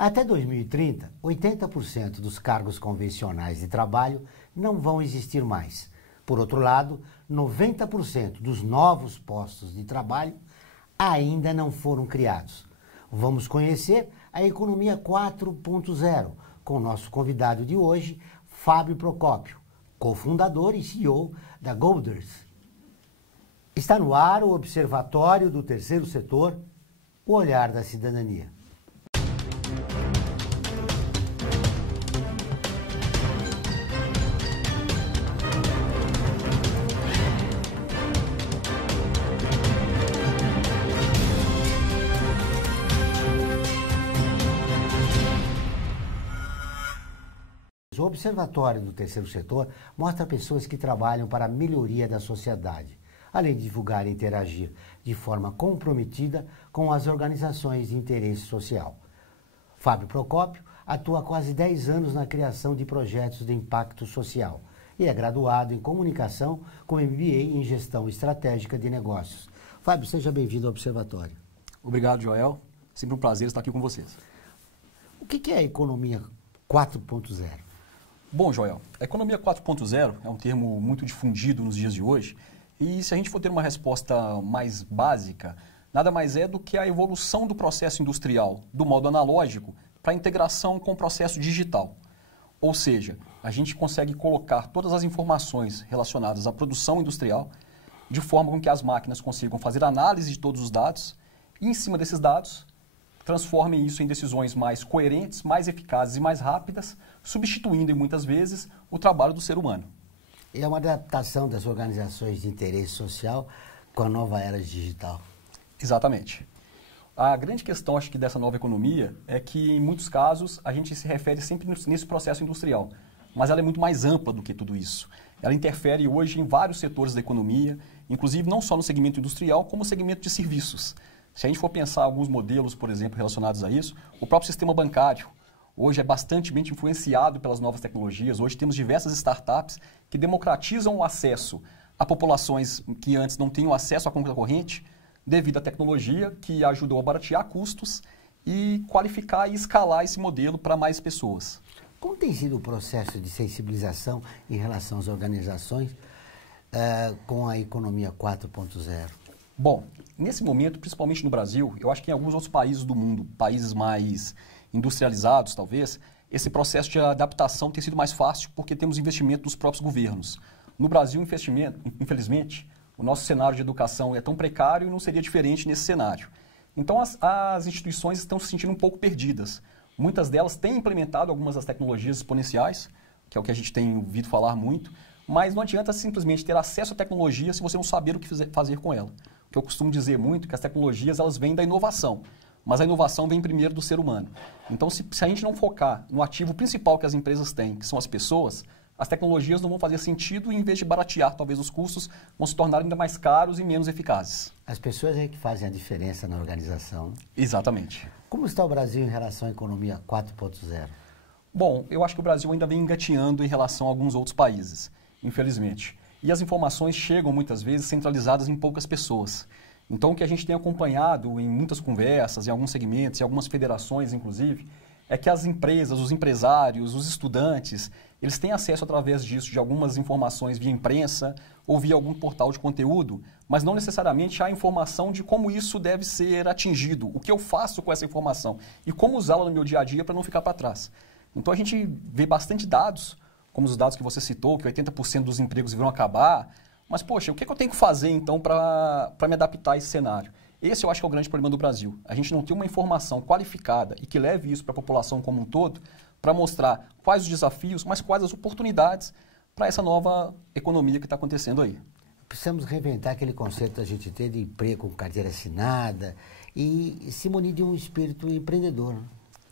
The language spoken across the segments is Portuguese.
Até 2030, 80% dos cargos convencionais de trabalho não vão existir mais. Por outro lado, 90% dos novos postos de trabalho ainda não foram criados. Vamos conhecer a Economia 4.0 com o nosso convidado de hoje, Fábio Procópio, cofundador e CEO da Golders. Está no ar o Observatório do Terceiro Setor, o olhar da cidadania. O Observatório do Terceiro Setor mostra pessoas que trabalham para a melhoria da sociedade, além de divulgar e interagir de forma comprometida com as organizações de interesse social. Fábio Procópio atua há quase 10 anos na criação de projetos de impacto social e é graduado em comunicação com MBA em gestão estratégica de negócios. Fábio, seja bem-vindo ao Observatório. Obrigado, Joel. Sempre um prazer estar aqui com vocês. O que é a Economia 4.0? Bom, Joel, a economia 4.0 é um termo muito difundido nos dias de hoje e se a gente for ter uma resposta mais básica, nada mais é do que a evolução do processo industrial do modo analógico para a integração com o processo digital. Ou seja, a gente consegue colocar todas as informações relacionadas à produção industrial de forma com que as máquinas consigam fazer análise de todos os dados e, em cima desses dados, transformem isso em decisões mais coerentes, mais eficazes e mais rápidas, substituindo, muitas vezes, o trabalho do ser humano. É uma adaptação das organizações de interesse social com a nova era digital. Exatamente. A grande questão, acho que, dessa nova economia é que, em muitos casos, a gente se refere sempre nesse processo industrial, mas ela é muito mais ampla do que tudo isso. Ela interfere hoje em vários setores da economia, inclusive não só no segmento industrial, como no segmento de serviços. Se a gente for pensar alguns modelos, por exemplo, relacionados a isso, o próprio sistema bancário hoje é bastante influenciado pelas novas tecnologias. Hoje temos diversas startups que democratizam o acesso a populações que antes não tinham acesso à conta corrente devido à tecnologia que ajudou a baratear custos e qualificar e escalar esse modelo para mais pessoas. Como tem sido o processo de sensibilização em relação às organizações com a Economia 4.0? Bom, nesse momento, principalmente no Brasil, eu acho que em alguns outros países do mundo, países mais industrializados talvez, esse processo de adaptação tem sido mais fácil porque temos investimento dos próprios governos. No Brasil, infelizmente, o nosso cenário de educação é tão precário e não seria diferente nesse cenário. Então, as instituições estão se sentindo um pouco perdidas. Muitas delas têm implementado algumas das tecnologias exponenciais, que é o que a gente tem ouvido falar muito, mas não adianta simplesmente ter acesso à tecnologia se você não saber o que fazer com ela. O que eu costumo dizer muito é que as tecnologias elas vêm da inovação, mas a inovação vem primeiro do ser humano. Então, se a gente não focar no ativo principal que as empresas têm, que são as pessoas, as tecnologias não vão fazer sentido e, em vez de baratear talvez os custos, vão se tornar ainda mais caros e menos eficazes. As pessoas é que fazem a diferença na organização. Exatamente. Como está o Brasil em relação à Economia 4.0? Bom, eu acho que o Brasil ainda vem engateando em relação a alguns outros países, infelizmente. E as informações chegam muitas vezes centralizadas em poucas pessoas. Então, o que a gente tem acompanhado em muitas conversas, em alguns segmentos, em algumas federações, inclusive, é que as empresas, os empresários, os estudantes, eles têm acesso através disso, de algumas informações via imprensa ou via algum portal de conteúdo, mas não necessariamente há informação de como isso deve ser atingido, o que eu faço com essa informação e como usá-la no meu dia a dia para não ficar para trás. Então, a gente vê bastante dados, como os dados que você citou, que 80% dos empregos vão acabar. Mas, poxa, o que eu tenho que fazer, então, para me adaptar a esse cenário? Esse eu acho que é o grande problema do Brasil. A gente não tem uma informação qualificada e que leve isso para a população como um todo para mostrar quais os desafios, mas quais as oportunidades para essa nova economia que está acontecendo aí. Precisamos reinventar aquele conceito da gente ter de emprego com carteira assinada e se munir de um espírito empreendedor. Né?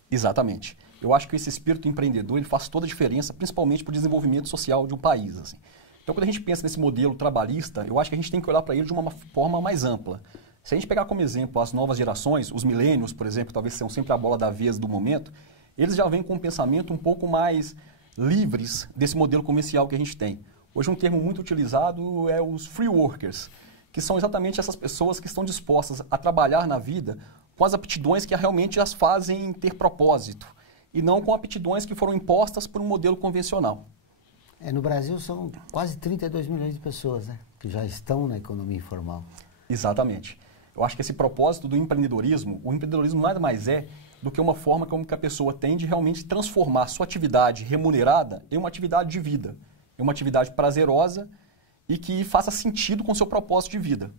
Exatamente. Eu acho que esse espírito empreendedor ele faz toda a diferença, principalmente para o desenvolvimento social de um país. Assim. Então, quando a gente pensa nesse modelo trabalhista, eu acho que a gente tem que olhar para ele de uma forma mais ampla. Se a gente pegar como exemplo as novas gerações, os milênios, por exemplo, talvez sejam sempre a bola da vez do momento, eles já vêm com um pensamento um pouco mais livres desse modelo comercial que a gente tem. Hoje um termo muito utilizado é os free workers, que são exatamente essas pessoas que estão dispostas a trabalhar na vida com as aptidões que realmente as fazem ter propósito, e não com aptidões que foram impostas por um modelo convencional. No Brasil são quase 32 milhões de pessoas, né, que já estão na economia informal. Exatamente. Eu acho que esse propósito do empreendedorismo, o empreendedorismo nada mais é do que uma forma como que a pessoa tem de realmente transformar sua atividade remunerada em uma atividade de vida, em uma atividade prazerosa e que faça sentido com o seu propósito de vida.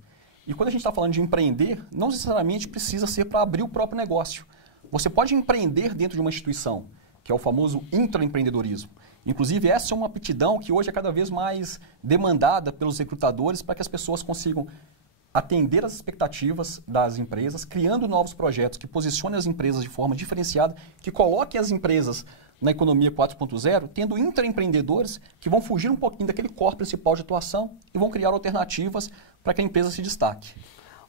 E quando a gente está falando de empreender, não necessariamente precisa ser para abrir o próprio negócio. Você pode empreender dentro de uma instituição, que é o famoso intraempreendedorismo. Inclusive, essa é uma aptidão que hoje é cada vez mais demandada pelos recrutadores para que as pessoas consigam atender às expectativas das empresas, criando novos projetos que posicionem as empresas de forma diferenciada, que coloquem as empresas na economia 4.0, tendo intraempreendedores que vão fugir um pouquinho daquele core principal de atuação e vão criar alternativas para que a empresa se destaque.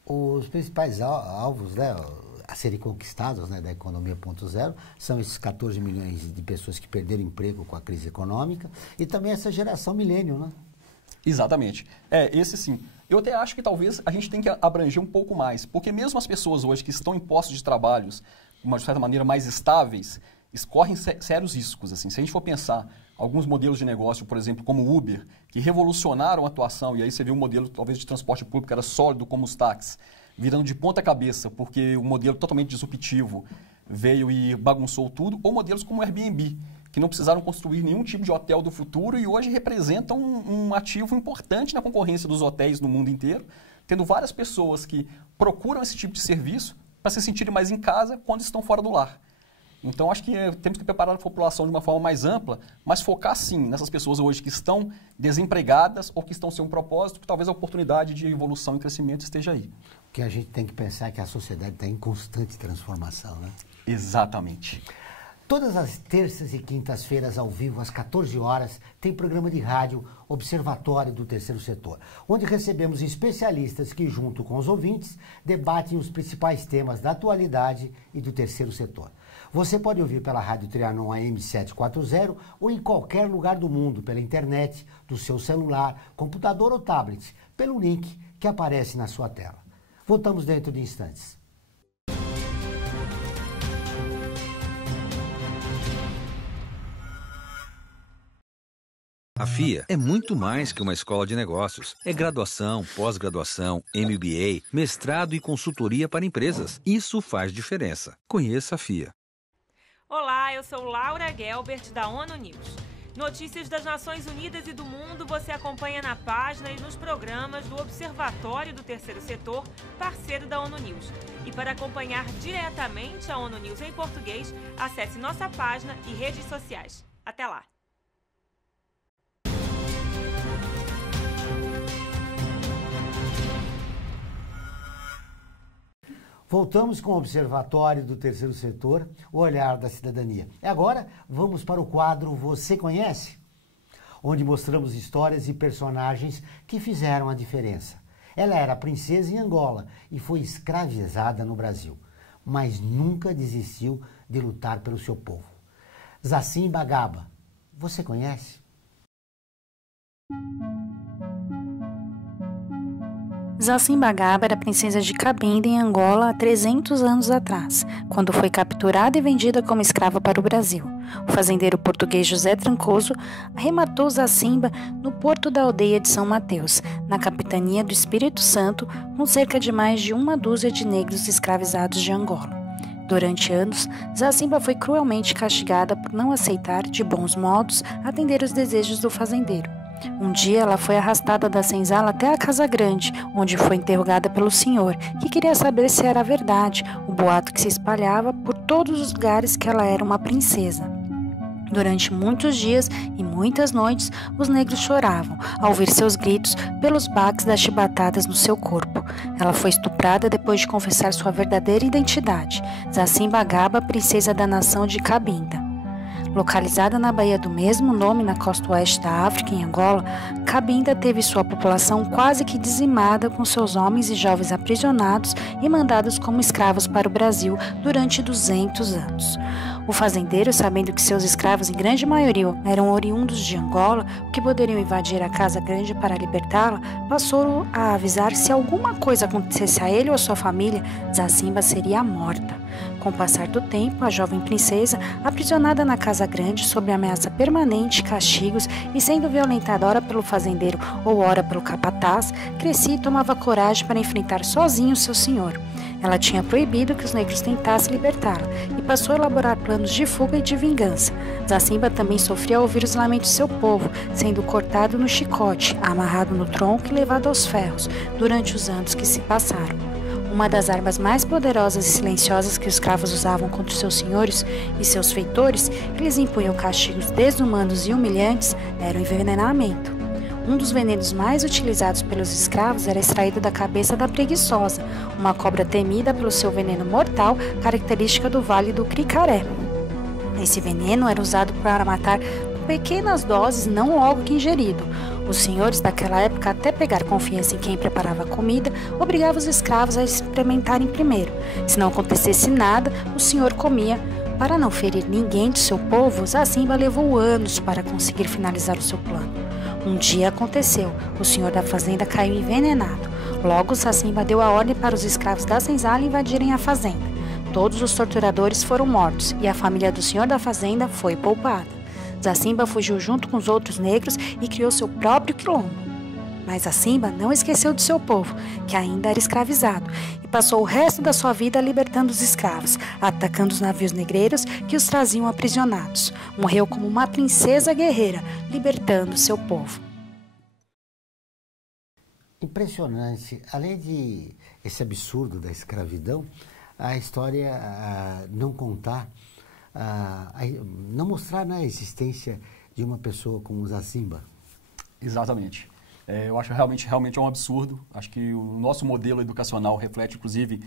Os principais alvos, né, a serem conquistados, né, da economia 0.0 são esses 14 milhões de pessoas que perderam emprego com a crise econômica e também essa geração milênio, né? Exatamente. Esse sim. Eu até acho que talvez a gente tenha que abranger um pouco mais, porque mesmo as pessoas hoje que estão em postos de trabalhos, de certa maneira, mais estáveis, correm sérios riscos. Assim. Se a gente for pensar alguns modelos de negócio, por exemplo, como o Uber, que revolucionaram a atuação, e aí você vê um modelo talvez de transporte público que era sólido como os táxis, virando de ponta cabeça, porque o modelo totalmente disruptivo veio e bagunçou tudo, ou modelos como o Airbnb, que não precisaram construir nenhum tipo de hotel do futuro e hoje representam um ativo importante na concorrência dos hotéis no mundo inteiro, tendo várias pessoas que procuram esse tipo de serviço para se sentirem mais em casa quando estão fora do lar. Então, acho que temos que preparar a população de uma forma mais ampla, mas focar, sim, nessas pessoas hoje que estão desempregadas ou que estão sem um propósito, que talvez a oportunidade de evolução e crescimento esteja aí. O que a gente tem que pensar é que a sociedade está em constante transformação, né? Exatamente. Todas as terças e quintas-feiras, ao vivo, às 14 horas, tem programa de rádio Observatório do Terceiro Setor, onde recebemos especialistas que, junto com os ouvintes, debatem os principais temas da atualidade e do terceiro setor. Você pode ouvir pela Rádio Trianon AM 740 ou em qualquer lugar do mundo, pela internet, do seu celular, computador ou tablet, pelo link que aparece na sua tela. Voltamos dentro de instantes. A FIA é muito mais que uma escola de negócios. É graduação, pós-graduação, MBA, mestrado e consultoria para empresas. Isso faz diferença. Conheça a FIA. Olá, eu sou Laura Gelbert, da ONU News. Notícias das Nações Unidas e do mundo você acompanha na página e nos programas do Observatório do Terceiro Setor, parceiro da ONU News. E para acompanhar diretamente a ONU News em português, acesse nossa página e redes sociais. Até lá! Voltamos com o Observatório do Terceiro Setor, o olhar da cidadania. E agora vamos para o quadro Você Conhece? Onde mostramos histórias e personagens que fizeram a diferença. Ela era princesa em Angola e foi escravizada no Brasil, mas nunca desistiu de lutar pelo seu povo. Zacim Bagaba, você conhece? Zacim Bagaba era princesa de Cabinda, em Angola, há 300 anos atrás, quando foi capturada e vendida como escrava para o Brasil. O fazendeiro português José Trancoso arrematou Zacimba no porto da aldeia de São Mateus, na capitania do Espírito Santo, com cerca de mais de uma dúzia de negros escravizados de Angola. Durante anos, Zacimba foi cruelmente castigada por não aceitar, de bons modos, atender os desejos do fazendeiro. Um dia ela foi arrastada da senzala até a Casa Grande, onde foi interrogada pelo senhor, que queria saber se era verdade, o boato que se espalhava por todos os lugares que ela era uma princesa. Durante muitos dias e muitas noites, os negros choravam ao ouvir seus gritos pelos baques das chibatadas no seu corpo. Ela foi estuprada depois de confessar sua verdadeira identidade, Zacim Bagaba, princesa da nação de Cabinda. Localizada na baía do mesmo nome, na costa oeste da África, em Angola, Cabinda teve sua população quase que dizimada, com seus homens e jovens aprisionados e mandados como escravos para o Brasil durante 200 anos. O fazendeiro, sabendo que seus escravos, em grande maioria, eram oriundos de Angola, o que poderiam invadir a Casa Grande para libertá-la, passou a avisar que se alguma coisa acontecesse a ele ou a sua família, Zacimba seria morta. Com o passar do tempo, a jovem princesa, aprisionada na Casa Grande sob ameaça permanente de castigos e sendo violentada ora pelo fazendeiro ou ora pelo capataz, crescia e tomava coragem para enfrentar sozinho seu senhor. Ela tinha proibido que os negros tentassem libertá-la e passou a elaborar planos de fuga e de vingança. Zacimba também sofria ao ouvir os lamentos de seu povo, sendo cortado no chicote, amarrado no tronco e levado aos ferros, durante os anos que se passaram. Uma das armas mais poderosas e silenciosas que os escravos usavam contra seus senhores e seus feitores, que lhes impunham castigos desumanos e humilhantes, era o envenenamento. Um dos venenos mais utilizados pelos escravos era extraído da cabeça da preguiçosa, uma cobra temida pelo seu veneno mortal, característica do Vale do Cricaré. Esse veneno era usado para matar com pequenas doses, não logo que ingerido. Os senhores daquela época, até pegar confiança em quem preparava a comida, obrigavam os escravos a experimentarem primeiro. Se não acontecesse nada, o senhor comia. Para não ferir ninguém de seu povo, Zacimba levou anos para conseguir finalizar o seu plano. Um dia aconteceu, o senhor da fazenda caiu envenenado. Logo, Zacimba deu a ordem para os escravos da senzala invadirem a fazenda. Todos os torturadores foram mortos e a família do senhor da fazenda foi poupada. Zacimba fugiu junto com os outros negros e criou seu próprio quilombo. Mas Zacimba não esqueceu de seu povo, que ainda era escravizado, e passou o resto da sua vida libertando os escravos, atacando os navios negreiros que os traziam aprisionados. Morreu como uma princesa guerreira, libertando seu povo. Impressionante. Além de esse absurdo da escravidão, a história não contar, não mostrar a existência de uma pessoa como Zacimba. Exatamente. Eu acho realmente é um absurdo. Acho que o nosso modelo educacional reflete, inclusive,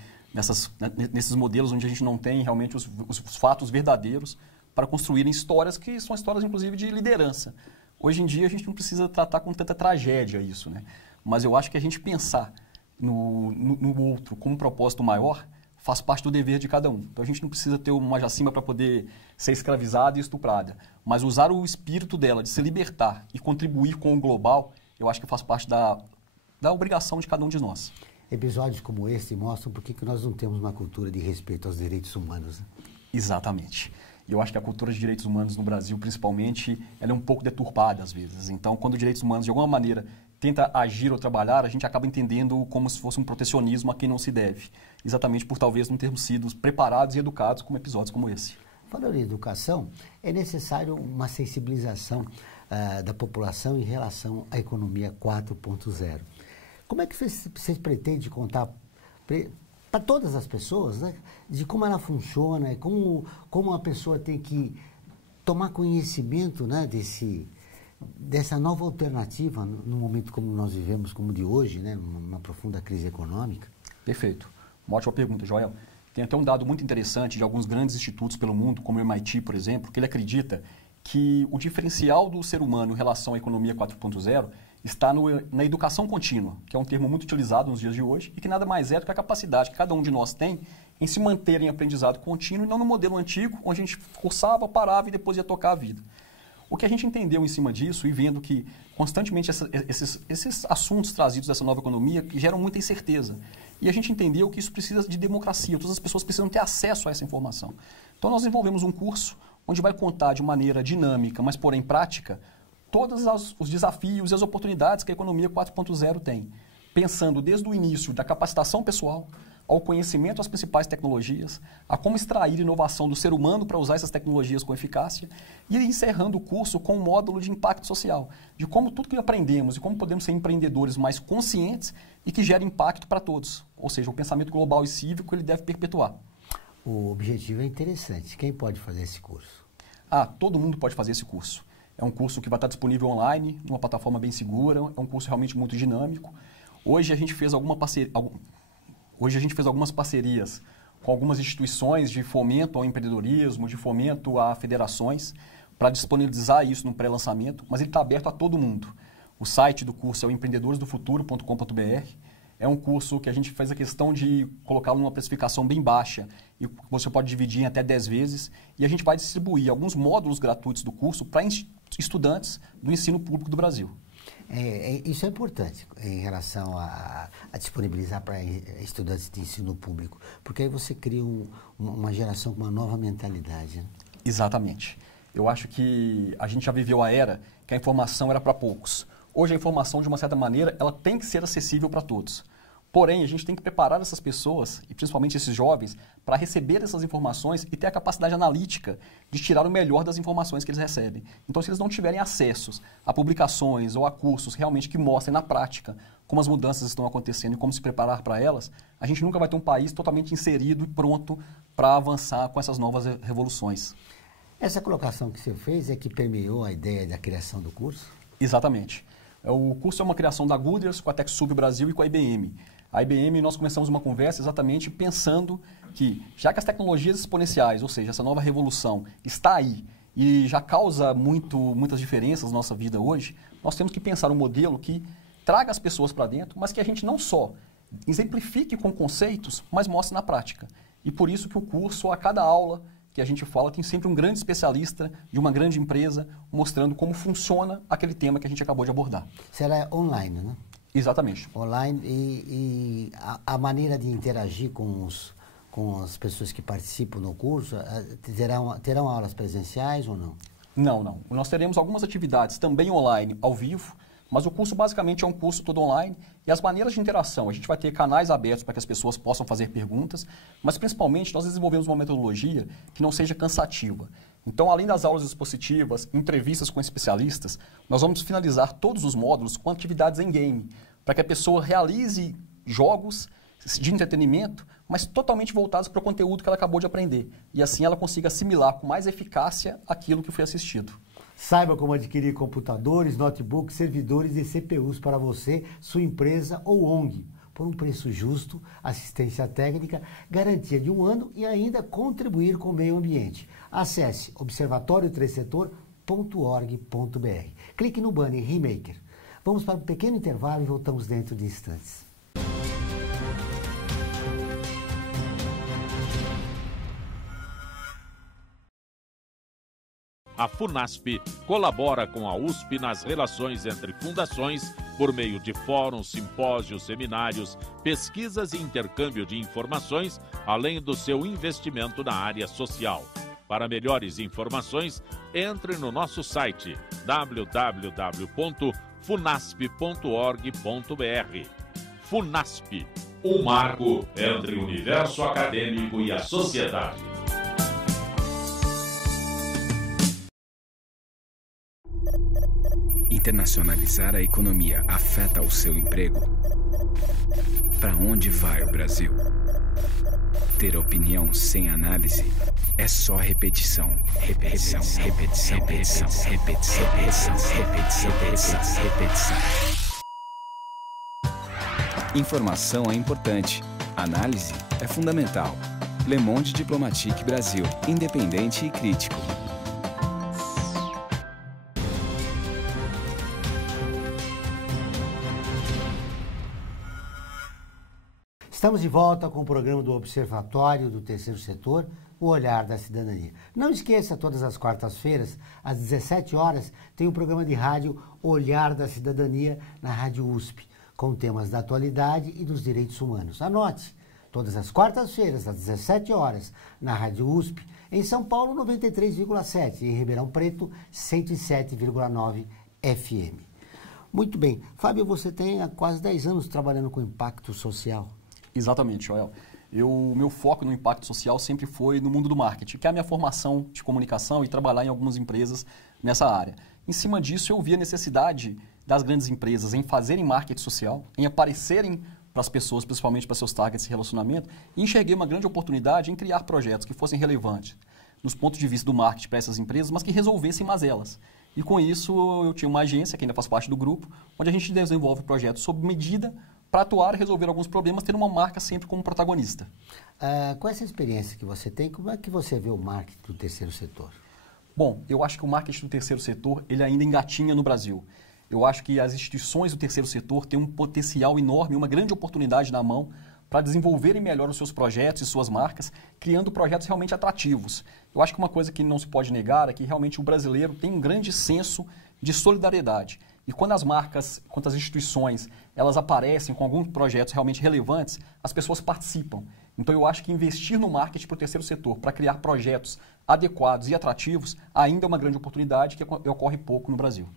nesses modelos onde a gente não tem realmente os fatos verdadeiros para construírem histórias que são histórias, inclusive, de liderança. Hoje em dia, a gente não precisa tratar com tanta tragédia isso, né? Mas eu acho que a gente pensar no outro como um propósito maior faz parte do dever de cada um. Então, a gente não precisa ter uma Zacimba para poder ser escravizada e estuprada, mas usar o espírito dela de se libertar e contribuir com o global, eu acho que faz parte da obrigação de cada um de nós. Episódios como esse mostram por que nós não temos uma cultura de respeito aos direitos humanos. Né? Exatamente. E eu acho que a cultura de direitos humanos no Brasil, principalmente, ela é um pouco deturpada às vezes. Então, quando os direitos humanos, de alguma maneira, tenta agir ou trabalhar, a gente acaba entendendo como se fosse um protecionismo a quem não se deve. Exatamente por talvez não termos sido preparados e educados com episódios como esse. Falando em educação, é necessário uma sensibilização da população em relação à economia 4.0. Como é que você pretende contar para todas as pessoas, né, de como ela funciona, como a pessoa tem que tomar conhecimento, né, dessa nova alternativa num momento como nós vivemos, como o de hoje, né, uma profunda crise econômica? Perfeito. Uma ótima pergunta, Joel. Tem até um dado muito interessante de alguns grandes institutos pelo mundo, como o MIT, por exemplo, que ele acredita que o diferencial do ser humano em relação à economia 4.0 está na educação contínua, que é um termo muito utilizado nos dias de hoje e que nada mais é do que a capacidade que cada um de nós tem em se manter em aprendizado contínuo e não no modelo antigo, onde a gente cursava, parava e depois ia tocar a vida. O que a gente entendeu em cima disso e vendo que constantemente esses assuntos trazidos dessa nova economia que geram muita incerteza. E a gente entendeu que isso precisa de democracia, todas as pessoas precisam ter acesso a essa informação. Então nós desenvolvemos um curso onde vai contar de maneira dinâmica, mas porém prática, todos os desafios e as oportunidades que a economia 4.0 tem. Pensando desde o início da capacitação pessoal, ao conhecimento das principais tecnologias, a como extrair inovação do ser humano para usar essas tecnologias com eficácia e encerrando o curso com um módulo de impacto social, de como tudo que aprendemos e como podemos ser empreendedores mais conscientes e que gera impacto para todos. Ou seja, o pensamento global e cívico ele deve perpetuar. O objetivo é interessante. Quem pode fazer esse curso? Todo mundo pode fazer esse curso. É um curso que vai estar disponível online, numa plataforma bem segura, é um curso realmente muito dinâmico. Hoje a gente fez algumas parcerias com algumas instituições de fomento ao empreendedorismo, de fomento a federações, para disponibilizar isso no pré-lançamento, mas ele está aberto a todo mundo. O site do curso é o empreendedoresdofuturo.com.br. É um curso que a gente faz a questão de colocá-lo numa precificação bem baixa e você pode dividir em até 10 vezes. E a gente vai distribuir alguns módulos gratuitos do curso para estudantes do ensino público do Brasil. Isso é importante em relação a disponibilizar para estudantes de ensino público, porque aí você cria uma geração com uma nova mentalidade. Né? Exatamente. Eu acho que a gente já viveu a era que a informação era para poucos. Hoje a informação, de uma certa maneira, ela tem que ser acessível para todos. Porém, a gente tem que preparar essas pessoas, e principalmente esses jovens, para receber essas informações e ter a capacidade analítica de tirar o melhor das informações que eles recebem. Então, se eles não tiverem acessos a publicações ou a cursos realmente que mostrem na prática como as mudanças estão acontecendo e como se preparar para elas, a gente nunca vai ter um país totalmente inserido e pronto para avançar com essas novas revoluções. Essa colocação que você fez é que permeou a ideia da criação do curso? Exatamente. O curso é uma criação da Goodyear, com a TechSoup Brasil e com a IBM. A IBM, nós começamos uma conversa exatamente pensando que, já que as tecnologias exponenciais, ou seja, essa nova revolução, está aí e já causa muitas diferenças na nossa vida hoje, nós temos que pensar um modelo que traga as pessoas para dentro, mas que a gente não só exemplifique com conceitos, mas mostre na prática. E por isso que o curso, a cada aula que a gente fala, tem sempre um grande especialista de uma grande empresa mostrando como funciona aquele tema que a gente acabou de abordar. Será online, né? Exatamente. Online e a maneira de interagir com as pessoas que participam no curso, terão aulas presenciais ou não? Não. Nós teremos algumas atividades também online, ao vivo, mas o curso basicamente é um curso todo online e as maneiras de interação, a gente vai ter canais abertos para que as pessoas possam fazer perguntas, mas principalmente nós desenvolvemos uma metodologia que não seja cansativa. Então, além das aulas expositivas, entrevistas com especialistas, nós vamos finalizar todos os módulos com atividades em game, para que a pessoa realize jogos de entretenimento, mas totalmente voltados para o conteúdo que ela acabou de aprender. E assim ela consiga assimilar com mais eficácia aquilo que foi assistido. Saiba como adquirir computadores, notebooks, servidores e CPUs para você, sua empresa ou ONG. Por um preço justo, assistência técnica, garantia de 1 ano e ainda contribuir com o meio ambiente. Acesse observatório3setor.org.br. Clique no banner Remaker. Vamos para um pequeno intervalo e voltamos dentro de instantes. A FUNASP colabora com a USP nas relações entre fundações por meio de fóruns, simpósios, seminários, pesquisas e intercâmbio de informações, além do seu investimento na área social. Para melhores informações, entre no nosso site www.funasp.org.br. FUNASP, um marco entre o universo acadêmico e a sociedade. Internacionalizar a economia afeta o seu emprego? Para onde vai o Brasil? Ter opinião sem análise é só repetição. Repetição, repetição, repetição, repetição, repetição, repetição, repetição, repetição. Informação é importante. Análise é fundamental. Le Monde Diplomatique Brasil. Independente e crítico. Estamos de volta com o programa do Observatório do Terceiro Setor, o Olhar da Cidadania. Não esqueça, todas as quartas-feiras, às 17 horas, tem o programa de rádio Olhar da Cidadania na Rádio USP, com temas da atualidade e dos direitos humanos. Anote, todas as quartas-feiras, às 17 horas, na Rádio USP, em São Paulo, 93,7, e em Ribeirão Preto, 107,9 FM. Muito bem. Fábio, você tem há quase 10 anos trabalhando com impacto social. Exatamente, Joel. O meu foco no impacto social sempre foi no mundo do marketing, que é a minha formação de comunicação e trabalhar em algumas empresas nessa área. Em cima disso, eu vi a necessidade das grandes empresas em fazerem marketing social, em aparecerem para as pessoas, principalmente para seus targets de relacionamento, e enxerguei uma grande oportunidade em criar projetos que fossem relevantes nos pontos de vista do marketing para essas empresas, mas que resolvessem mazelas. E com isso, eu tinha uma agência, que ainda faz parte do grupo, onde a gente desenvolve projetos sob medida para atuar e resolver alguns problemas, ter uma marca sempre como protagonista. Com essa experiência que você tem, como é que você vê o marketing do terceiro setor? Bom, eu acho que o marketing do terceiro setor, ele ainda engatinha no Brasil. Eu acho que as instituições do terceiro setor têm um potencial enorme, uma grande oportunidade na mão para desenvolverem melhor os seus projetos e suas marcas, criando projetos realmente atrativos. Eu acho que uma coisa que não se pode negar é que realmente o brasileiro tem um grande senso de solidariedade. E quando as marcas, quando as instituições, elas aparecem com alguns projetos realmente relevantes, as pessoas participam. Então eu acho que investir no marketing para o terceiro setor, para criar projetos adequados e atrativos, ainda é uma grande oportunidade que ocorre pouco no Brasil.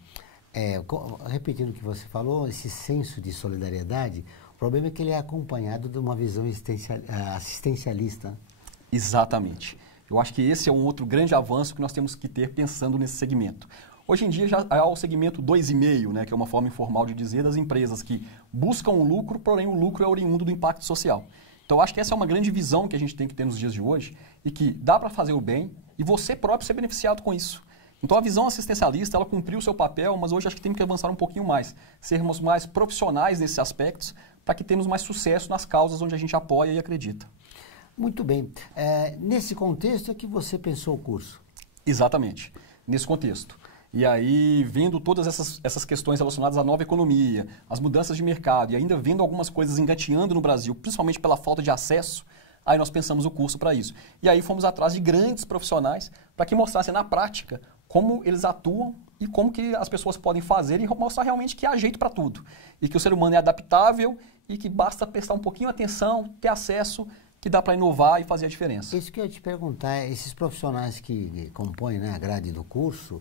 Repetindo o que você falou, esse senso de solidariedade, o problema é que ele é acompanhado de uma visão assistencialista. Exatamente. Eu acho que esse é um outro grande avanço que nós temos que ter pensando nesse segmento. Hoje em dia já há o segmento 2,5, né, que é uma forma informal de dizer das empresas que buscam o lucro, porém o lucro é oriundo do impacto social. Então eu acho que essa é uma grande visão que a gente tem que ter nos dias de hoje e que dá para fazer o bem e você próprio ser beneficiado com isso. Então a visão assistencialista, ela cumpriu o seu papel, mas hoje acho que temos que avançar um pouquinho mais, sermos mais profissionais nesses aspectos para que tenhamos mais sucesso nas causas onde a gente apoia e acredita. Muito bem. Nesse contexto é que você pensou o curso? Exatamente, nesse contexto. E aí, vendo todas essas questões relacionadas à nova economia, as mudanças de mercado e ainda vendo algumas coisas engatinhando no Brasil, principalmente pela falta de acesso, aí nós pensamos o curso para isso. E aí fomos atrás de grandes profissionais para que mostrassem na prática como eles atuam e como que as pessoas podem fazer e mostrar realmente que há jeito para tudo. E que o ser humano é adaptável e que basta prestar um pouquinho de atenção, ter acesso, que dá para inovar e fazer a diferença. Isso que eu ia te perguntar, esses profissionais que compõem, né, a grade do curso,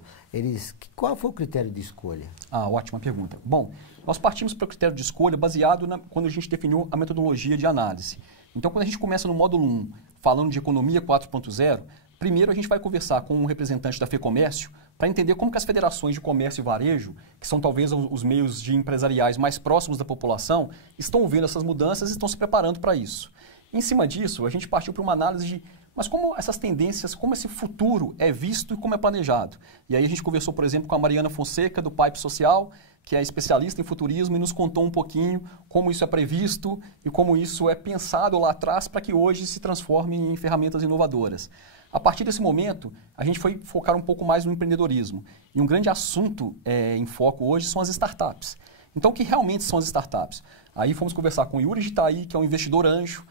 qual foi o critério de escolha? Ótima pergunta. Bom, nós partimos para o critério de escolha baseado quando a gente definiu a metodologia de análise. Então, quando a gente começa no módulo 1, falando de economia 4.0, primeiro a gente vai conversar com um representante da FEComércio para entender como que as federações de comércio e varejo, que são talvez os meios de empresariais mais próximos da população, estão vendo essas mudanças e estão se preparando para isso. Em cima disso, a gente partiu para uma análise de mas como essas tendências, como esse futuro é visto e como é planejado. E aí a gente conversou, por exemplo, com a Mariana Fonseca, do Pipe Social, que é especialista em futurismo e nos contou um pouquinho como isso é previsto e como isso é pensado lá atrás para que hoje se transforme em ferramentas inovadoras. A partir desse momento, a gente foi focar um pouco mais no empreendedorismo. E um grande assunto em foco hoje são as startups. Então, o que realmente são as startups? Aí fomos conversar com o Yuri de Itaí, que é um investidor anjo,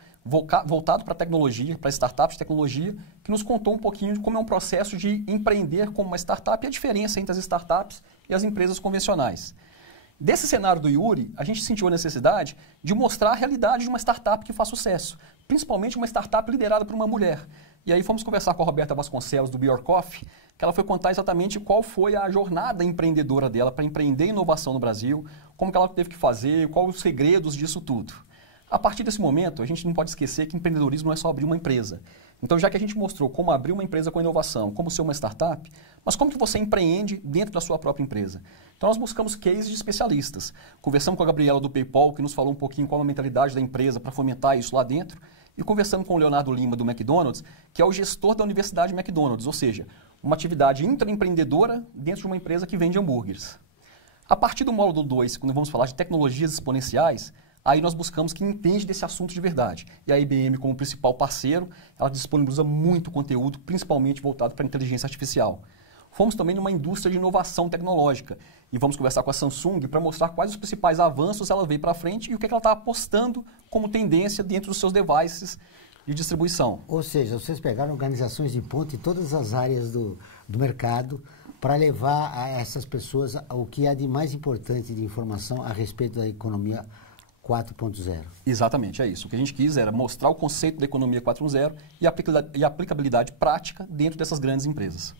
voltado para tecnologia, para startups de tecnologia, que nos contou um pouquinho de como é um processo de empreender como uma startup e a diferença entre as startups e as empresas convencionais. Desse cenário do Yuri, a gente sentiu a necessidade de mostrar a realidade de uma startup que faz sucesso, principalmente uma startup liderada por uma mulher. E aí fomos conversar com a Roberta Vasconcelos, do Be Your Coffee, que ela foi contar exatamente qual foi a jornada empreendedora dela para empreender inovação no Brasil, como que ela teve que fazer, quais os segredos disso tudo. A partir desse momento, a gente não pode esquecer que empreendedorismo não é só abrir uma empresa. Então, já que a gente mostrou como abrir uma empresa com inovação, como ser uma startup, mas como que você empreende dentro da sua própria empresa? Então, nós buscamos cases de especialistas. Conversamos com a Gabriela do PayPal, que nos falou um pouquinho qual a mentalidade da empresa para fomentar isso lá dentro. E conversamos com o Leonardo Lima, do McDonald's, que é o gestor da Universidade McDonald's, ou seja, uma atividade intraempreendedora dentro de uma empresa que vende hambúrgueres. A partir do módulo 2, quando vamos falar de tecnologias exponenciais, aí nós buscamos quem entende desse assunto de verdade. E a IBM, como principal parceiro, ela disponibiliza muito conteúdo, principalmente voltado para a inteligência artificial. Fomos também numa indústria de inovação tecnológica e vamos conversar com a Samsung para mostrar quais os principais avanços ela veio para frente e o que ela está apostando como tendência dentro dos seus devices de distribuição. Ou seja, vocês pegaram organizações de ponta em todas as áreas do mercado para levar a essas pessoas o que há de mais importante de informação a respeito da economia 4.0. Exatamente, é isso. O que a gente quis era mostrar o conceito da economia 4.0 e a aplicabilidade prática dentro dessas grandes empresas.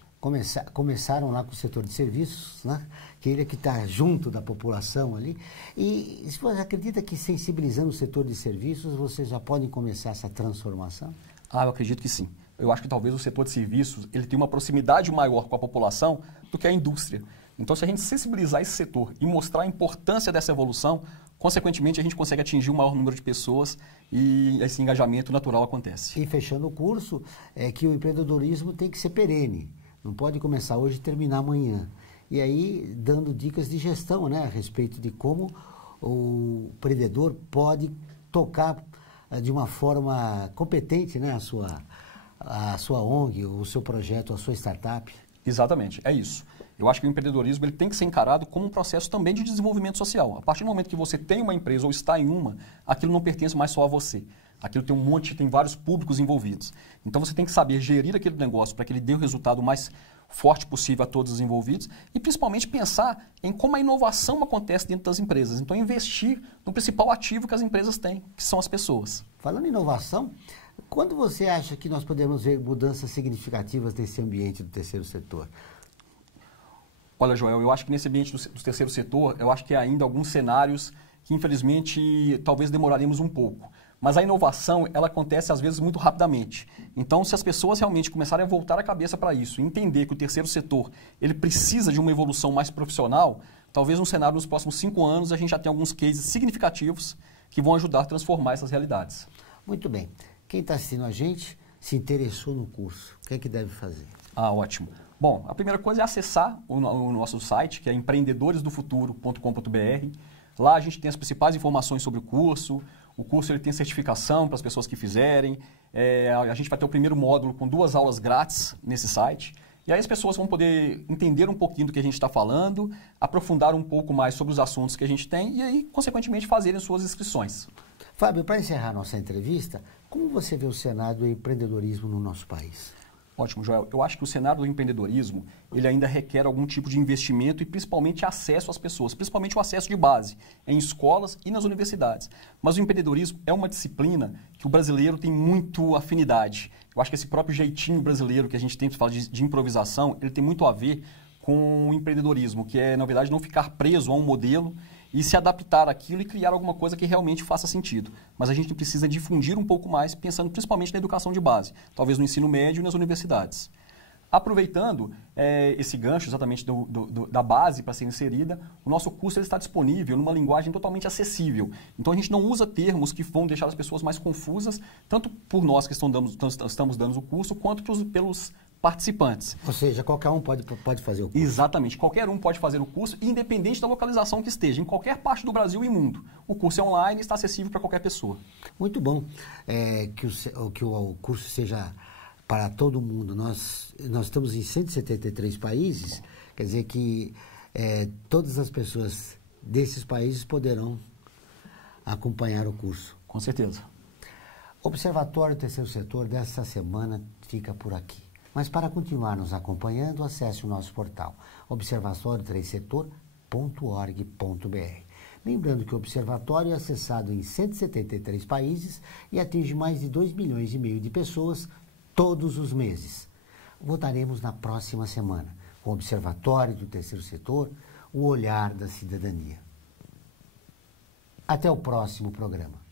Começaram lá com o setor de serviços, né? Que ele é que está junto da população ali. E se você acredita que sensibilizando o setor de serviços, vocês já podem começar essa transformação? Eu acredito que sim. Eu acho que talvez o setor de serviços ele tenha uma proximidade maior com a população do que a indústria. Então, se a gente sensibilizar esse setor e mostrar a importância dessa evolução, consequentemente, a gente consegue atingir um maior número de pessoas e esse engajamento natural acontece. E fechando o curso, é que o empreendedorismo tem que ser perene. Não pode começar hoje e terminar amanhã. E aí, dando dicas de gestão, né, a respeito de como o empreendedor pode tocar de uma forma competente, né, a sua ONG, o seu projeto, a sua startup. Exatamente, é isso. Eu acho que o empreendedorismo ele tem que ser encarado como um processo também de desenvolvimento social. A partir do momento que você tem uma empresa ou está em uma, aquilo não pertence mais só a você. Aquilo tem vários públicos envolvidos. Então você tem que saber gerir aquele negócio para que ele dê o resultado mais forte possível a todos os envolvidos e principalmente pensar em como a inovação acontece dentro das empresas. Então investir no principal ativo que as empresas têm, que são as pessoas. Falando em inovação, quando você acha que nós podemos ver mudanças significativas nesse ambiente do terceiro setor? Olha, Joel, eu acho que nesse ambiente do terceiro setor, eu acho que há ainda alguns cenários que infelizmente talvez demoraremos um pouco. Mas a inovação, ela acontece às vezes muito rapidamente. Então, se as pessoas realmente começarem a voltar a cabeça para isso, entender que o terceiro setor ele precisa de uma evolução mais profissional, talvez no cenário nos próximos 5 anos a gente já tenha alguns cases significativos que vão ajudar a transformar essas realidades. Muito bem. Quem está assistindo a gente se interessou no curso. O que é que deve fazer? Ótimo. Bom, a primeira coisa é acessar o nosso site, que é empreendedoresdofuturo.com.br. Lá a gente tem as principais informações sobre o curso. O curso ele tem certificação para as pessoas que fizerem. A gente vai ter o primeiro módulo com 2 aulas grátis nesse site. E aí as pessoas vão poder entender um pouquinho do que a gente está falando, aprofundar um pouco mais sobre os assuntos que a gente tem e aí, consequentemente, fazerem suas inscrições. Fábio, para encerrar nossa entrevista, como você vê o cenário do empreendedorismo no nosso país? Ótimo, Joel. Eu acho que o cenário do empreendedorismo, ele ainda requer algum tipo de investimento e principalmente acesso às pessoas, principalmente o acesso de base, em escolas e nas universidades. Mas o empreendedorismo é uma disciplina que o brasileiro tem muito afinidade. Eu acho que esse próprio jeitinho brasileiro que a gente tem para falar de improvisação, ele tem muito a ver com o empreendedorismo, que é, na verdade, não ficar preso a um modelo e se adaptar àquilo e criar alguma coisa que realmente faça sentido. Mas a gente precisa difundir um pouco mais, pensando principalmente na educação de base, talvez no ensino médio e nas universidades. Aproveitando esse gancho exatamente da base para ser inserida, o nosso curso ele está disponível numa linguagem totalmente acessível. Então a gente não usa termos que vão deixar as pessoas mais confusas, tanto por nós que estamos dando o curso, quanto pelos participantes. Ou seja, qualquer um pode fazer o curso. Exatamente, qualquer um pode fazer o curso, independente da localização que esteja, em qualquer parte do Brasil e mundo. O curso é online e está acessível para qualquer pessoa. Muito bom que o curso seja para todo mundo. Nós estamos em 173 países, quer dizer que todas as pessoas desses países poderão acompanhar o curso. Com certeza. Observatório Terceiro Setor desta semana fica por aqui. Mas para continuar nos acompanhando, acesse o nosso portal observatório3setor.org.br. Lembrando que o Observatório é acessado em 173 países e atinge mais de 2,5 milhões de pessoas todos os meses. Voltaremos na próxima semana com o Observatório do Terceiro Setor, o olhar da cidadania. Até o próximo programa.